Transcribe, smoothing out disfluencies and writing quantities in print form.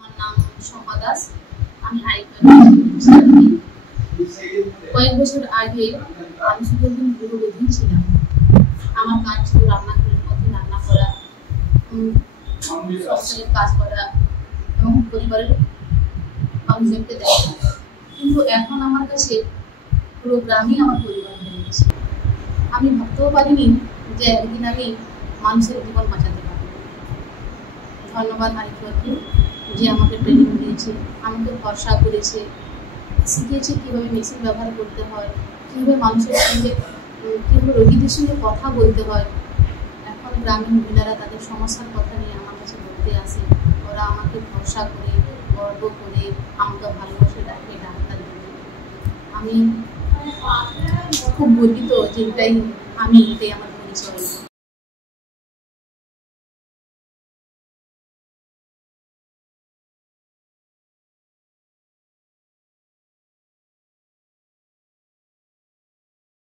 আমার নাম সোমা দাস। আমি কয়েক বছর আগে আমি শুধু একজন গৃহবধূ ছিলাম। আমার কাজ ছিল রান্নাঘরের মধ্যে রান্না করা, সংসারের কাজ করা এবং পরিবারের মানুষজনকে দেখা। কিন্তু এখন আমার কাছে পুরো গ্রামই আমার পরিবার হয়ে গেছে। আমি ভাবতেও পারিনি যে একদিন আমি মানুষের জীবন বাঁচাতে পারবো। ধন্যবাদ আইফোকে, যে আমাকে ট্রেনিং দিয়েছে, আমাকে ভরসা করেছে, শিখিয়েছে কীভাবে মেশিন ব্যবহার করতে হয়, কীভাবে মানুষের সঙ্গে, কীভাবে রোগীদের সঙ্গে কথা বলতে হয়। এখন গ্রামের মহিলারা তাদের সমস্যার কথা নিয়ে আমার কাছে বলতে আসে। ওরা আমাকে ভরসা করে, গর্ব করে, আমাকে ভালোবাসে, ডাকে ডাক্তার বলে। আমি খুব গর্বিত যে এটাই আমার